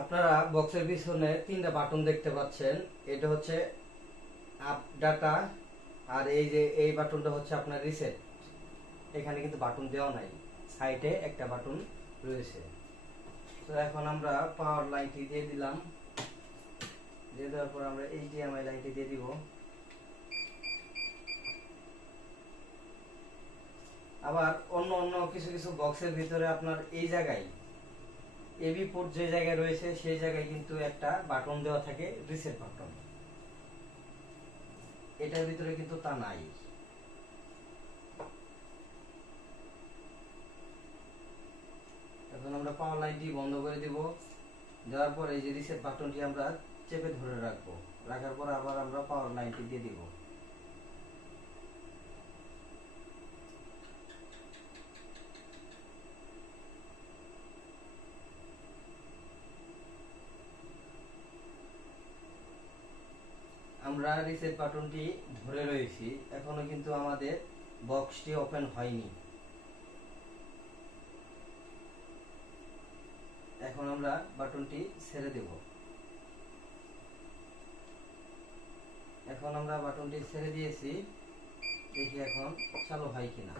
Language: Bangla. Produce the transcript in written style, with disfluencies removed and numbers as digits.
আপনারা বক্সের পিছনে তিনটা বাটন দেখতে পাচ্ছেন। এটা হচ্ছে আপ ডাটা, আর এই যে এই বাটনটা হচ্ছে আপনার রিসেট। এখানে কিন্তু বাটন দেওয়া নাই, সাইডে একটা বাটন রয়েছে। তো এখন আমরা পাওয়ার লাইনটি দিয়ে দিলাম, দিয়ে দেওয়ার পর আমরা এইচডিএমআই লাইনটি দিয়ে দিব। আবার অন্য অন্য কিছু কিছু বক্সের ভিতরে আপনার এই জায়গায় এবি পোর্ট যে জায়গায় রয়েছে সেই জায়গায় কিন্তু একটা বাটন দেওয়া থাকে, রিসেট বাটন। এটার ভিতরে কিন্তু তা নাই। এখন আমরা পাওয়ার লাইনটি বন্ধ করে দিব। দেওয়ার পর এই যে রিসেট বাটনটি আমরা চেপে ধরে রাখবো। রাখার পর আবার আমরা পাওয়ার লাইনটি দিয়ে দিব। আমরা রিসেট বাটনটি ধরে রয়েছি, এখনো কিন্তু আমাদের বক্সটি ওপেন হয়নি। এখন আমরা বাটনটি ছেড়ে দেব। এখন আমরা বাটনটি ছেড়ে দিয়েছি, দেখি এখন চালু হয় কিনা।